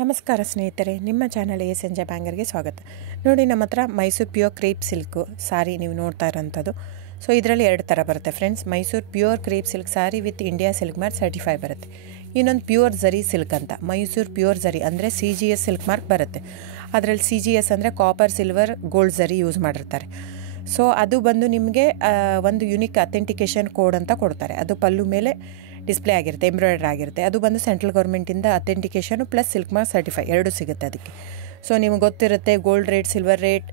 ನಮಸ್ಕಾರ ಸ್ನೇಹಿತರೆ, ನಿಮ್ಮ ಚಾನಲ್ ಎ ಸಂಜೆ ಬ್ಯಾಂಗರ್ಗೆ ಸ್ವಾಗತ. ನೋಡಿ, ನಮ್ಮ ಹತ್ರ ಮೈಸೂರು ಪ್ಯೂರ್ ಕ್ರೇಪ್ ಸಿಲ್ಕು ಸಾರಿ ನೀವು ನೋಡ್ತಾ ಇರೋಂಥದ್ದು. ಸೊ ಇದರಲ್ಲಿ ಎರಡು ಥರ ಬರುತ್ತೆ friends. Mysuru pure crepe silk sorry with India silk mark certify ಬರುತ್ತೆ. ಇನ್ನೊಂದು ಪ್ಯೂರ್ ಝರಿ ಸಿಲ್ಕ್ ಅಂತ, ಮೈಸೂರು ಪ್ಯೂರ್ ಝರಿ ಅಂದರೆ CGS ಸಿಲ್ಕ್ ಮಾರ್ಕ್ ಬರುತ್ತೆ. ಅದರಲ್ಲಿ CGS ಅಂದರೆ ಕಾಪರ್, ಸಿಲ್ವರ್, ಗೋಲ್ಡ್ ಝರಿ ಯೂಸ್ ಮಾಡಿರ್ತಾರೆ. ಸೊ ಅದು ಬಂದು ನಿಮಗೆ ಒಂದು ಯುನಿಕ್ ಅಥೆಂಟಿಕೇಷನ್ ಕೋಡ್ ಅಂತ ಕೊಡ್ತಾರೆ. ಅದು ಪಲ್ಲು ಮೇಲೆ ಡಿಸ್ಪ್ಲೇ ಆಗಿರುತ್ತೆ, ಎಂಬ್ರಾಯ್ಡ್ರಿ ಆಗಿರುತ್ತೆ. ಅದು ಬಂದು ಸೆಂಟ್ರಲ್ ಗೌರ್ಮೆಂಟಿಂದ ಅಥೆಂಟಿಕೇಷನು ಪ್ಲಸ್ ಸಿಲ್ಕ್ ಮಾರ್ಕ್ ಸರ್ಟಿಫೈ ಎರಡೂ ಸಿಗುತ್ತೆ ಅದಕ್ಕೆ. ಸೊ ನಿಮ್ಗೆ ಗೊತ್ತಿರುತ್ತೆ ಗೋಲ್ಡ್ ರೇಟ್, ಸಿಲ್ವರ್ ರೇಟ್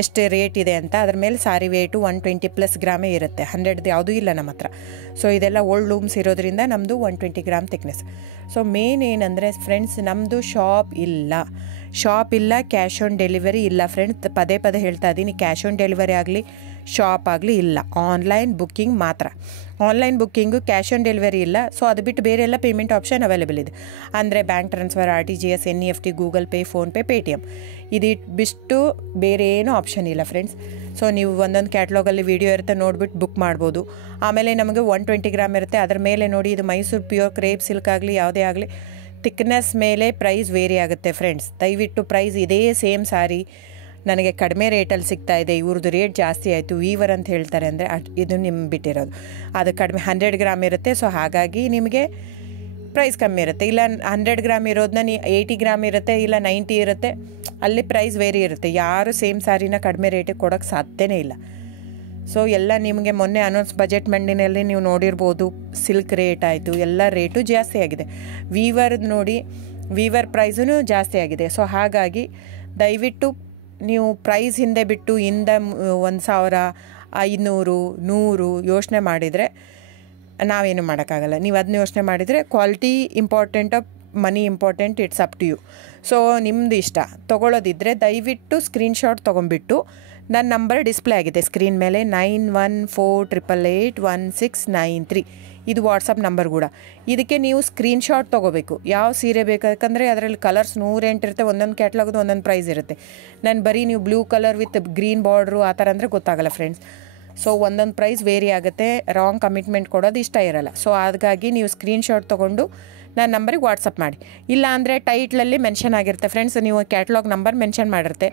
ಎಷ್ಟು ರೇಟ್ ಇದೆ ಅಂತ. ಅದ್ರ ಮೇಲೆ ಸಾರಿ ವೇಟು 120+ ಗ್ರಾಮೇ ಇರುತ್ತೆ, 100 ಯಾವುದೂ ಇಲ್ಲ ನಮ್ಮ ಹತ್ರ. ಸೊ ಇದೆಲ್ಲ ಓಲ್ಡ್ ಲೂಮ್ಸ್ ಇರೋದ್ರಿಂದ ನಮ್ಮದು 120 ಗ್ರಾಮ್ ಥಿಕ್ನೆಸ್. ಸೊ ಮೇನ್ ಏನಂದರೆ ಫ್ರೆಂಡ್ಸ್, ನಮ್ಮದು ಶಾಪ್ ಇಲ್ಲ, ಕ್ಯಾಶ್ ಆನ್ ಡೆಲಿವರಿ ಇಲ್ಲ ಫ್ರೆಂಡ್ಸ್. ಪದೇ ಹೇಳ್ತಾ ಇದ್ದೀನಿ, ಕ್ಯಾಶ್ ಆನ್ ಡೆಲಿವರಿ ಆಗಲಿ ಶಾಪ್ ಆಗಲಿ ಇಲ್ಲ, ಆನ್ಲೈನ್ ಬುಕ್ಕಿಂಗ್ ಮಾತ್ರ. Online booking, cash on delivery ಇಲ್ಲ. ಸೊ ಅದು ಬಿಟ್ಟು ಬೇರೆ ಎಲ್ಲ ಪೇಮೆಂಟ್ ಆಪ್ಷನ್ ಅವೈಲೇಬಲ್ ಇದೆ. ಅಂದರೆ bank transfer, RTGS, NEFT, Google pay, PhonePe, Paytm. ಇದು ಬಿಟ್ಟು ಬೇರೆ ಏನೂ ಆಪ್ಷನ್ ಇಲ್ಲ ಫ್ರೆಂಡ್ಸ್. ಸೊ ನೀವು ಒಂದೊಂದು ಕ್ಯಾಟ್ಲಾಗಲ್ಲಿ ವೀಡಿಯೋ ಇರುತ್ತೆ, ನೋಡಿಬಿಟ್ಟು ಬುಕ್ ಮಾಡ್ಬೋದು. ಆಮೇಲೆ ನಮಗೆ 120 ಗ್ರಾಮ್ ಇರುತ್ತೆ. ಅದರ ಮೇಲೆ ನೋಡಿ, ಇದು ಮೈಸೂರು ಪ್ಯೂರ್ ಕ್ರೇಪ್ ಸಿಲ್ಕ್ ಆಗಲಿ ಯಾವುದೇ ಆಗಲಿ ಥಿಕ್ನೆಸ್ ಮೇಲೆ ಪ್ರೈಸ್ ವೇರಿ ಆಗುತ್ತೆ ಫ್ರೆಂಡ್ಸ್. ದಯವಿಟ್ಟು ಪ್ರೈಸ್ ಇದೇ ಸೇಮ್ ಸಾರಿ ನನಗೆ ಕಡಿಮೆ ರೇಟಲ್ಲಿ ಸಿಗ್ತಾ ಇದೆ, ಇವ್ರದ್ದು ರೇಟ್ ಜಾಸ್ತಿ ಆಯಿತು ವೀವರ್ ಅಂತ ಹೇಳ್ತಾರೆ ಅಂದರೆ ಇದು ನಿಮ್ಗೆ ಬಿಟ್ಟಿರೋದು. ಅದು ಕಡಿಮೆ 100 ಗ್ರಾಮ್ ಇರುತ್ತೆ. ಸೊ ಹಾಗಾಗಿ ನಿಮಗೆ ಪ್ರೈಸ್ ಕಮ್ಮಿ ಇರುತ್ತೆ. ಇಲ್ಲ 100 ಗ್ರಾಮ್ ಇರೋದನ್ನ 80 ಗ್ರಾಮ್ ಇರುತ್ತೆ, ಇಲ್ಲ 90 ಇರುತ್ತೆ. ಅಲ್ಲಿ ಪ್ರೈಸ್ ವೇರಿ ಇರುತ್ತೆ. ಯಾರು ಸೇಮ್ ಸಾರಿನ ಕಡಿಮೆ ರೇಟಿಗೆ ಕೊಡೋಕ್ಕೆ ಸಾಧ್ಯನೇ ಇಲ್ಲ. ಸೊ ಎಲ್ಲ ನಿಮಗೆ ಮೊನ್ನೆ ಅನೌನ್ಸ್ ಬಜೆಟ್ ಮಂಡಿನಲ್ಲಿ ನೀವು ನೋಡಿರ್ಬೋದು, ಸಿಲ್ಕ್ ರೇಟ್ ಆಯಿತು, ಎಲ್ಲ ರೇಟು ಜಾಸ್ತಿ ಆಗಿದೆ. ವೀವರ್ದು ನೋಡಿ, ವೀವರ್ ಪ್ರೈಸೂ ಜಾಸ್ತಿ ಆಗಿದೆ. ಸೊ ಹಾಗಾಗಿ ದಯವಿಟ್ಟು ನೀವು ಪ್ರೈಸ್ ಹಿಂದೆ ಬಿಟ್ಟು 1,000, 500, 100 ಯೋಚನೆ ಮಾಡಿದರೆ ನಾವೇನು ಮಾಡೋಕ್ಕಾಗಲ್ಲ. ನೀವು ಅದನ್ನ ಯೋಚನೆ ಮಾಡಿದರೆ quality important, money important, it's up to you. So ನಿಮ್ಮದು ಇಷ್ಟ. ತೊಗೊಳ್ಳೋದಿದ್ದರೆ ದಯವಿಟ್ಟು ಸ್ಕ್ರೀನ್ಶಾಟ್ ತೊಗೊಂಬಿಟ್ಟು, ನನ್ನ ನಂಬರ್ ಡಿಸ್ಪ್ಲೇ ಆಗಿದೆ ಸ್ಕ್ರೀನ್ ಮೇಲೆ, 9148881693. ಇದು ವಾಟ್ಸಪ್ ನಂಬರ್ ಕೂಡ. ಇದಕ್ಕೆ ನೀವು ಸ್ಕ್ರೀನ್ಶಾಟ್ ತೊಗೋಬೇಕು. ಯಾವ ಸೀರೆ ಬೇಕಂದರೆ ಅದರಲ್ಲಿ ಕಲರ್ಸ್ 108 ಇರುತ್ತೆ. ಒಂದೊಂದು ಕ್ಯಾಟ್ಲಾಗದು ಒಂದೊಂದು ಪ್ರೈಸ್ ಇರುತ್ತೆ. ನಾನು ಬರೀ ನೀವು blue colour with green border ಆ ಥರ ಅಂದರೆ ಗೊತ್ತಾಗಲ್ಲ ಫ್ರೆಂಡ್ಸ್. ಸೊ ಒಂದೊಂದು ಪ್ರೈಸ್ ವೇರಿ ಆಗುತ್ತೆ. ರಾಂಗ್ ಕಮಿಟ್ಮೆಂಟ್ ಕೊಡೋದು ಇಷ್ಟ ಇರಲ್ಲ. ಸೊ ಹಾಗಾಗಿ ನೀವು ಸ್ಕ್ರೀನ್ಶಾಟ್ ತೊಗೊಂಡು ನನ್ನ ನಂಬರಿಗೆ ವಾಟ್ಸಪ್ ಮಾಡಿ. ಇಲ್ಲ ಅಂದರೆ ಟೈಟ್ಲಲ್ಲಿ ಮೆನ್ಷನ್ ಆಗಿರುತ್ತೆ ಫ್ರೆಂಡ್ಸ್, ನೀವು ಕ್ಯಾಟ್ಲಾಗ್ ನಂಬರ್ ಮೆನ್ಷನ್ ಮಾಡಿರುತ್ತೆ.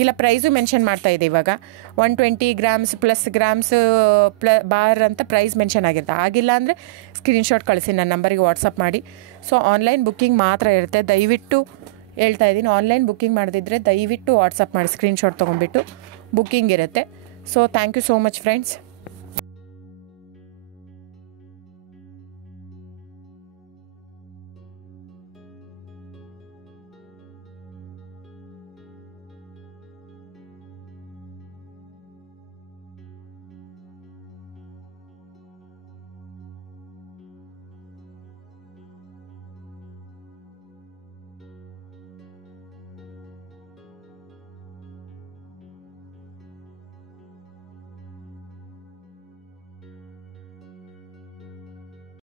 ಇಲ್ಲ ಪ್ರೈಸು ಮೆನ್ಷನ್ ಮಾಡ್ತಾಯಿದೆ ಇವಾಗ, 120 ಗ್ರಾಮ್ಸ್ ಪ್ಲಸ್ ಗ್ರಾಮ್ಸ್ ಬಾರ್ ಅಂತ ಪ್ರೈಸ್ ಮೆನ್ಷನ್ ಆಗಿರುತ್ತೆ. ಆಗಿಲ್ಲ ಅಂದರೆ ಸ್ಕ್ರೀನ್ಶಾಟ್ ಕಳಿಸಿ ನನ್ನ ನಂಬರಿಗೆ ವಾಟ್ಸಪ್ ಮಾಡಿ. ಸೊ ಆನ್ಲೈನ್ ಬುಕ್ಕಿಂಗ್ ಮಾತ್ರ ಇರುತ್ತೆ. ದಯವಿಟ್ಟು ಹೇಳ್ತಾ ಇದ್ದೀನಿ, ಆನ್ಲೈನ್ ಬುಕ್ಕಿಂಗ್ ಮಾಡದಿದ್ದರೆ ದಯವಿಟ್ಟು ವಾಟ್ಸಪ್ ಮಾಡಿ, ಸ್ಕ್ರೀನ್ಶಾಟ್ ತೊಗೊಂಡ್ಬಿಟ್ಟು ಬುಕ್ಕಿಂಗ್ ಇರುತ್ತೆ. So thank you so much friends.